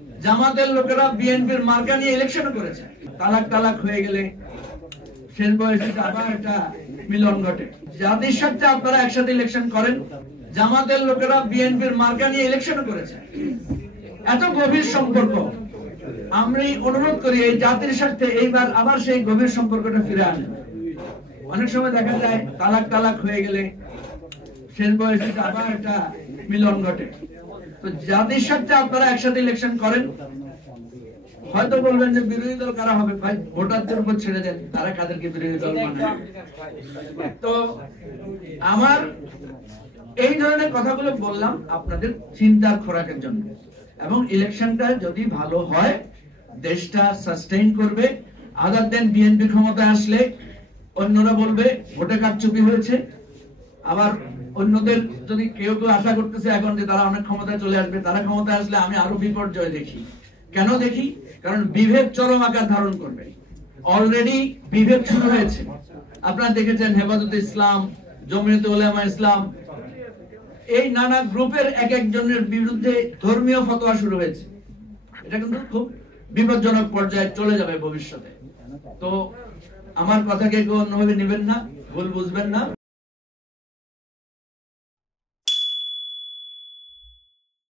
জামাতের লোকেরা বিএনপির মার্কা নিয়ে ইলেকশন করেছে। তালাক তালাক হয়ে গেলে শেষ বয়সে আবার একটা মিলন ঘটে। জাতির স্বার্থে আপনারা একসাথে ইলেকশন করেন। জামাতের লোকেরা বিএনপির মার্কা নিয়ে ইলেকশন করেছে। এত গভীর সম্পর্ক, আমরা অনুরোধ করি এই জাতির স্বার্থে এইবার আবার সেই গভীর সম্পর্কটা ফিরে আনেন। অনেক সময় দেখা যায় তালাক তালাক হয়ে গেলে শেষ বয়সে আবার একটা মিলন ঘটে। তো জাতির স্বার্থে আপনারা একসাথে ইলেকশন করেন। হয়তো বলবেন যে বিরোধী দল কারা হবে, ভাই ভোটারদের উপর ছেড়ে দেন, তারা কাদেরকে বিরোধী দল মানে। তো আমার এই ধরনের কথাগুলো বললাম আপনাদের চিন্তার খোরাকের জন্য। এবং ইলেকশনটা যদি ভালো হয়, দেশটা সাস্টেইন করবে। আদার দেন বিএনপি ক্ষমতায় আসলে অন্যরা বলবে ভোটে কারচুপি হয়েছে। আবার অন্যদের যদি কেউ কেউ আশা করতেছে এখন যে তারা অনেক ক্ষমতায় চলে আসবে, তারা ক্ষমতায় আসলে আমি আরো বিপর্যয় দেখি। কেন দেখি? কারণ বিভেদ চরম আকার ধারণ করবে। অলরেডি বিভেদ শুরু হয়েছে। আপনারা দেখেছেন হেফাজতে ইসলাম, জমিয়তে উলামা ইসলাম, এই নানা গ্রুপের এক একজনের বিরুদ্ধে ধর্মীয় ফতোয়া শুরু হয়েছে। এটা কিন্তু খুব বিপজ্জনক পর্যায়ে চলে যাবে ভবিষ্যতে। তো আমার কথাকে কেউ অন্যভাবে নেবেন না, ভুল বুঝবেন না।